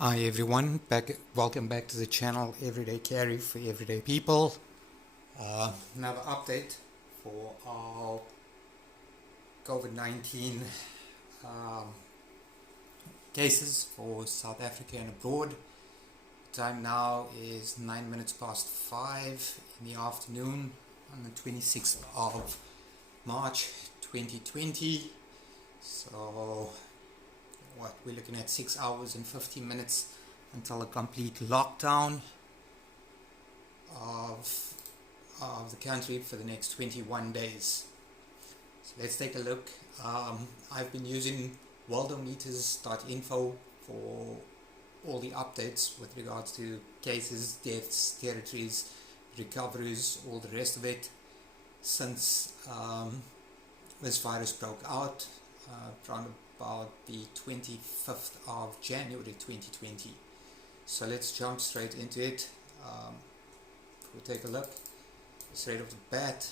Hi everyone, welcome back to the channel Everyday Carry for Everyday People. Another update for our Covid-19 um, cases for South Africa and abroad. The time now is 9 minutes past 5 in the afternoon on the 26th of March 2020. So we're looking at 6 hours and 15 minutes until a complete lockdown of the country for the next 21 days. So let's take a look. I've been using worldometers.info for all the updates with regards to cases, deaths, territories, recoveries, all the rest of it since this virus broke out around about the 25th of January 2020. So let's jump straight into it. We'll take a look straight off the bat.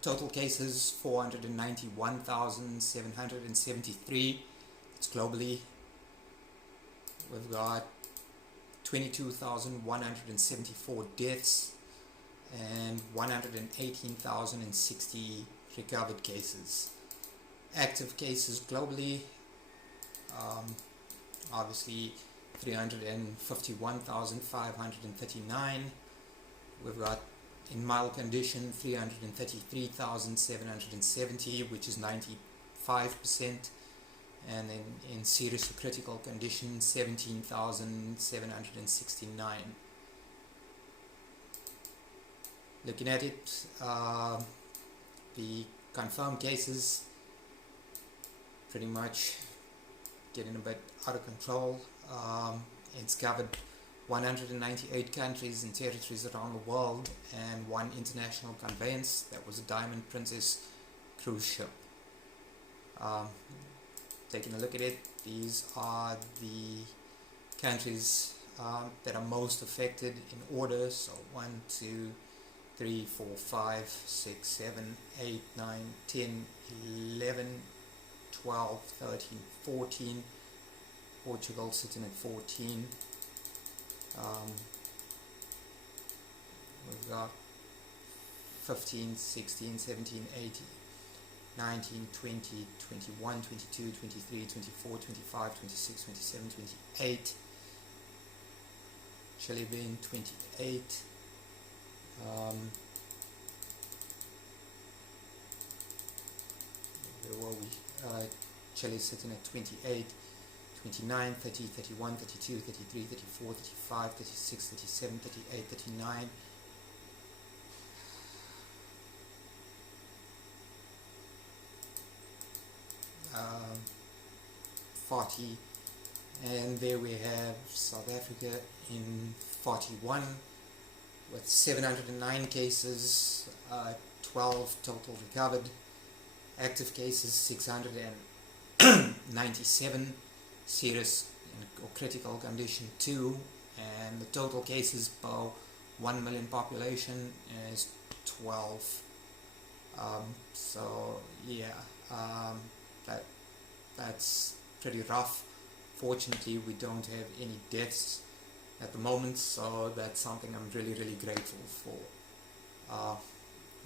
Total cases 491,773. It's globally. We've got 22,174 deaths and 118,060 recovered cases. Active cases globally, obviously 351,539. We've got in mild condition 333,770, which is 95%, and then in serious or critical condition 17,769. Looking at it, the confirmed cases pretty much getting a bit out of control. It's covered 198 countries and territories around the world and one international conveyance that was a Diamond Princess cruise ship. Taking a look at it, these are the countries that are most affected in order. So 1, 2, 3, 4, 5, 6, 7, 8, 9, 10, 11, 12, 13, 14. Portugal sitting at 14. We've got 15, 16, 17, 18, 19, 20, 21, 22, 23, 24, 25, 26, 27, 28. Chile being 28. Where were we? Chile sitting at 28, 29, 30, 31, 32, 33, 34, 35, 36, 37, 38, 39. Um, 40, and there we have South Africa in 41 with 709 cases, 12 total recovered, active cases 697, serious or critical condition 2, and the total cases per 1 million population is 12. So yeah, that's pretty rough. Fortunately, we don't have any deaths at the moment, so that's something I'm really grateful for.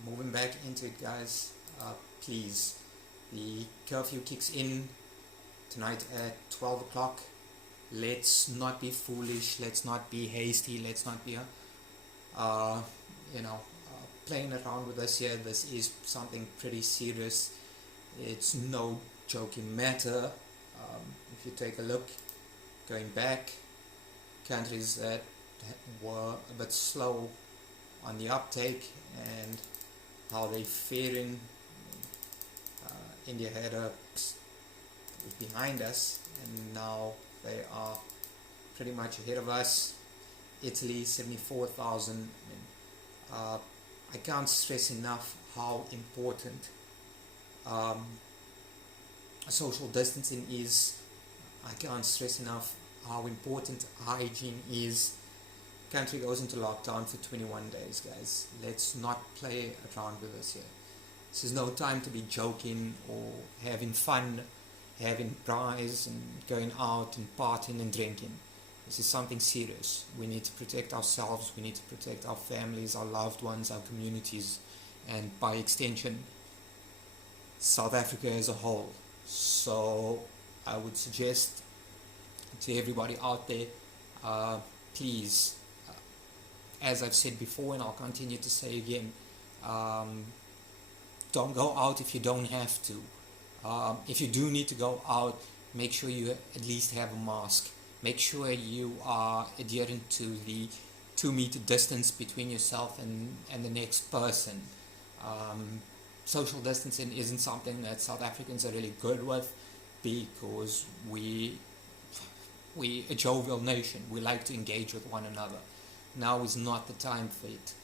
Moving back into it, guys, please, the curfew kicks in tonight at 12 o'clock. Let's not be foolish, let's not be hasty, let's not be playing around with this here. This is something pretty serious. It's no joking matter. If you take a look, going back, countries that were a bit slow on the uptake and how they faring. India had was behind us, and now they are pretty much ahead of us. Italy 74,000. I can't stress enough how important social distancing is. I can't stress enough how important hygiene is. Country goes into lockdown for 21 days, guys. Let's not play around with this here. This is no time to be joking or having fun, having pies and going out and partying and drinking. This is something serious. We need to protect ourselves, we need to protect our families, our loved ones, our communities, and by extension, South Africa as a whole. So I would suggest to everybody out there, please, as I've said before and I'll continue to say again, don't go out if you don't have to. If you do need to go out, make sure you at least have a mask. Make sure you are adherent to the 2 meter distance between yourself and the next person. Social distancing isn't something that South Africans are really good with, because we a jovial nation. We like to engage with one another. Now is not the time for it.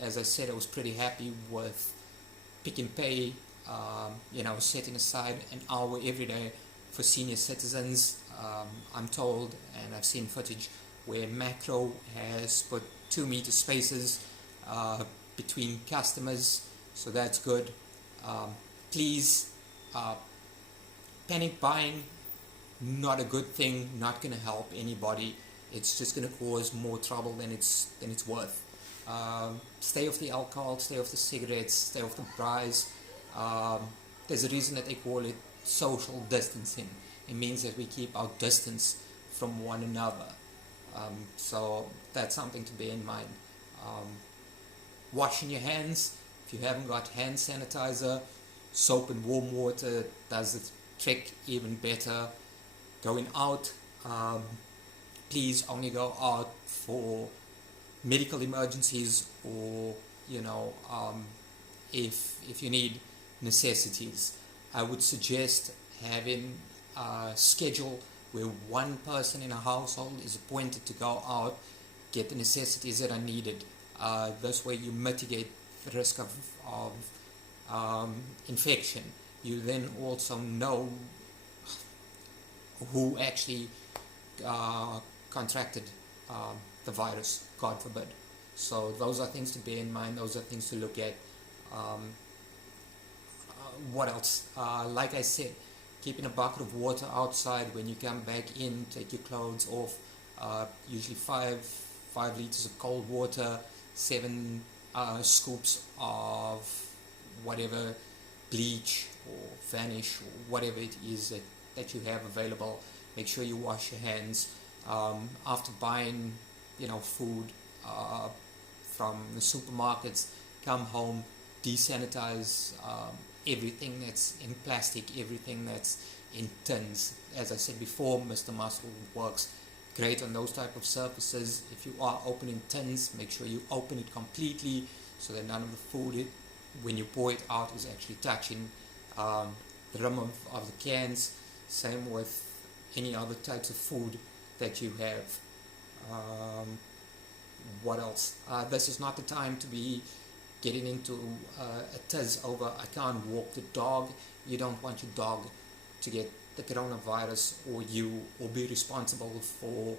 As I said, I was pretty happy with Pick and Pay, setting aside an hour every day for senior citizens. I'm told, and I've seen footage where Macro has put 2 meter spaces between customers, so that's good. Please, panic buying, not a good thing, not going to help anybody. It's just going to cause more trouble than it's worth. Stay off the alcohol, stay off the cigarettes, stay off the braais. There's a reason that they call it social distancing. It means that we keep our distance from one another. So that's something to bear in mind. Washing your hands. If you haven't got hand sanitizer, soap and warm water does the trick even better. Going out, please only go out for medical emergencies, or if you need necessities. I would suggest having a schedule where one person in a household is appointed to go out, get the necessities that are needed. This way you mitigate the risk of infection. You then also know who actually contracted the virus, God forbid. So those are things to bear in mind, those are things to look at. What else? Like I said, keeping a bucket of water outside when you come back in, take your clothes off. Usually 5 liters of cold water, 7 scoops of whatever bleach or vanish or whatever it is that you have available. Make sure you wash your hands. After buying food from the supermarkets, come home, desanitize everything that's in plastic, everything that's in tins. As I said before, Mr. Muscle works great on those type of surfaces. If you are opening tins, make sure you open it completely so that none of the food, when you pour it out, is actually touching the rim of the cans. Same with any other types of food that you have. What else? This is not the time to be getting into a tiz over I can't walk the dog. You don't want your dog to get the coronavirus, or be responsible for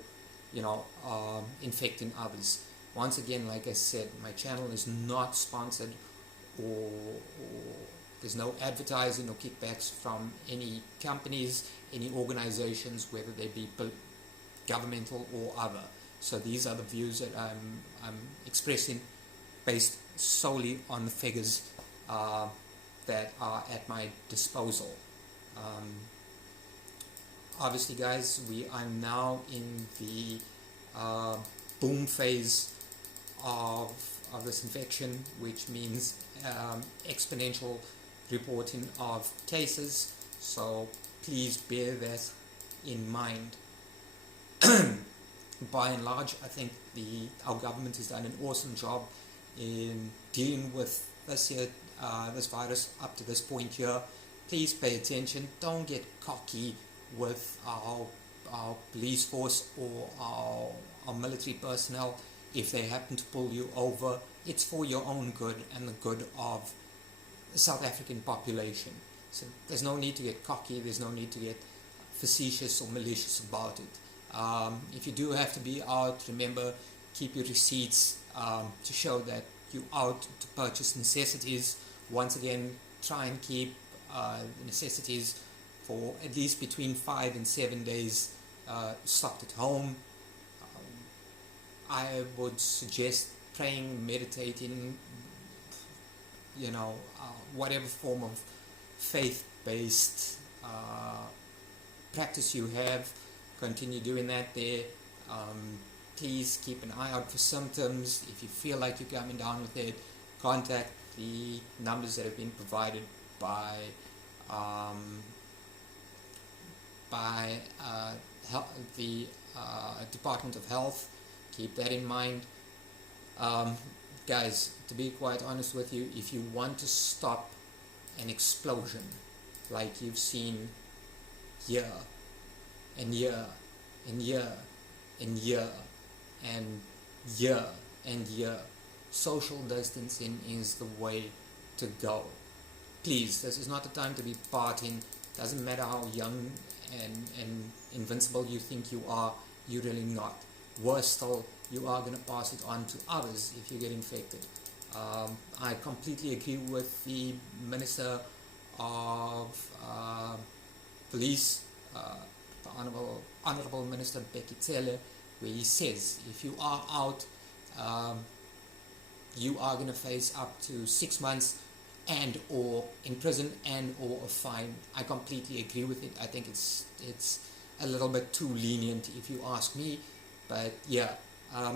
infecting others. Once again, like I said, my channel is not sponsored, or there's no advertising or kickbacks from any companies, any organizations, whether they be governmental or other. So these are the views that I'm expressing, based solely on the figures that are at my disposal. Obviously, guys, we are now in the boom phase of this infection, which means exponential reporting of cases. So please bear that in mind. By and large, I think our government has done an awesome job in dealing with this virus up to this point here. Please pay attention. Don't get cocky with our police force or our military personnel. If they happen to pull you over, it's for your own good and the good of the South African population. So there's no need to get cocky, there's no need to get facetious or malicious about it. If you do have to be out, remember, keep your receipts to show that you're out to purchase necessities. Once again, try and keep necessities for at least between 5 and 7 days stopped at home. I would suggest praying, meditating, whatever form of faith-based practice you have, continue doing that there. Please keep an eye out for symptoms. If you feel like you're coming down with it, contact the numbers that have been provided by the Department of Health. Keep that in mind. Guys, to be quite honest with you, if you want to stop an explosion like you've seen year and year and year and year and year and year, social distancing is the way to go. Please, this is not the time to be partying. Doesn't matter how young and invincible you think you are, you're really not. Worse still, you are going to pass it on to others if you get infected. I completely agree with the Minister of Police, the Honorable Minister Becky Taylor, where he says if you are out, you are going to face up to 6 months and or in prison and or a fine. I completely agree with it. I think it's a little bit too lenient if you ask me, but yeah,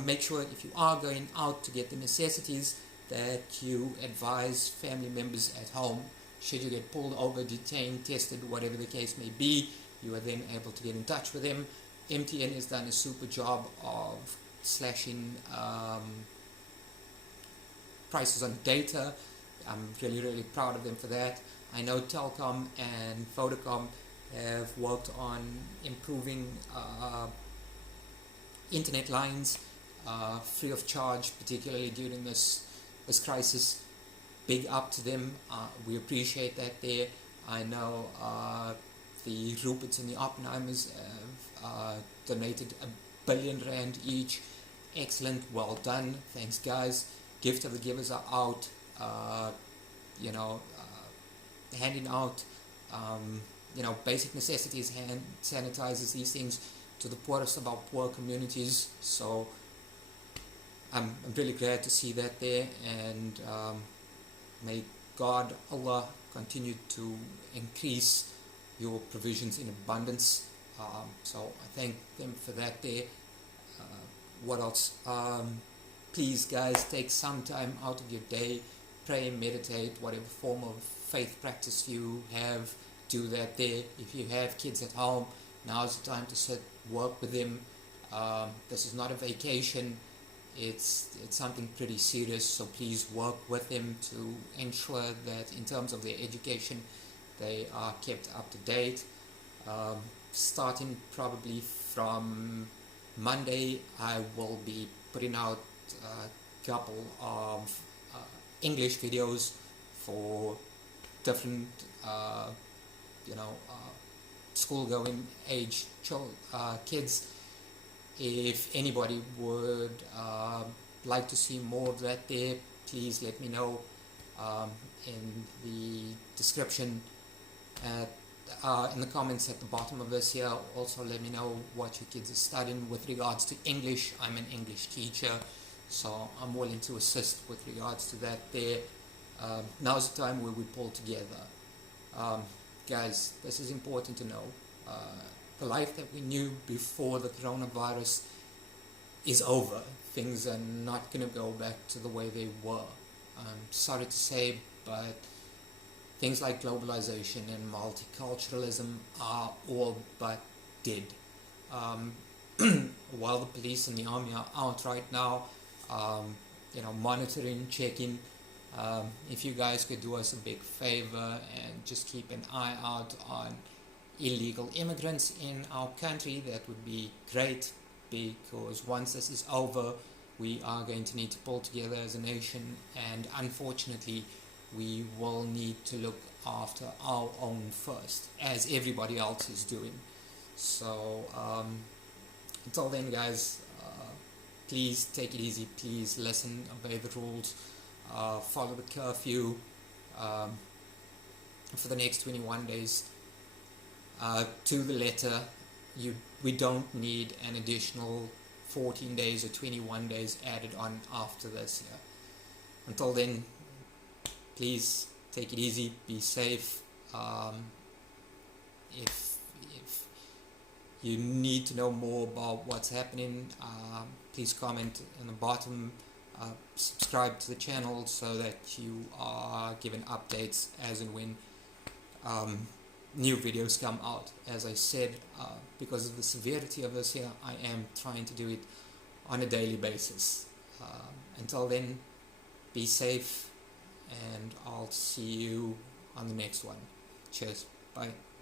make sure if you are going out to get the necessities that you advise family members at home. Should you get pulled over, detained, tested, whatever the case may be, you are then able to get in touch with them. MTN has done a super job of slashing prices on data. I'm really proud of them for that. I know Telkom and Vodacom have worked on improving internet lines free of charge, particularly during this crisis. Big up to them. We appreciate that there. I know the Ruperts and the Oppenheimers have donated R1 billion each. Excellent, well done. Thanks, guys. Gift of the givers are out. Handing out basic necessities, hand sanitizers, these things to the poorest of our poor communities. So I'm really glad to see that there, and may God, Allah, continue to increase your provisions in abundance. So I thank them for that there. What else? Please, guys, take some time out of your day, pray, meditate, whatever form of faith practice you have, do that there. If you have kids at home, now's the time to sit, work with them. This is not a vacation. It's something pretty serious, so please work with them to ensure that in terms of their education they are kept up to date. Starting probably from Monday, I will be putting out a couple of English videos for different school-going age kids. If anybody would like to see more of that there, please let me know in the description, in the comments at the bottom of this here. Also let me know what your kids are studying with regards to English. I'm an English teacher, so I'm willing to assist with regards to that there. Now's the time where we pull together. Guys, this is important to know. The life that we knew before the coronavirus is over. Things are not going to go back to the way they were. I'm sorry to say, but things like globalization and multiculturalism are all but dead. While the police and the army are out right now, monitoring, checking, if you guys could do us a big favor and just keep an eye out on illegal immigrants in our country, that would be great, because once this is over, we are going to need to pull together as a nation, and unfortunately we will need to look after our own first, as everybody else is doing. So until then, guys, please take it easy, please listen, obey the rules, follow the curfew for the next 21 days to the letter. we don't need an additional 14 days or 21 days added on after this year. Until then, please take it easy, be safe. If you need to know more about what's happening, please comment in the bottom. Subscribe to the channel so that you are given updates as and when new videos come out. As I said, because of the severity of this here, I am trying to do it on a daily basis. Until then, be safe, and I'll see you on the next one. Cheers. Bye.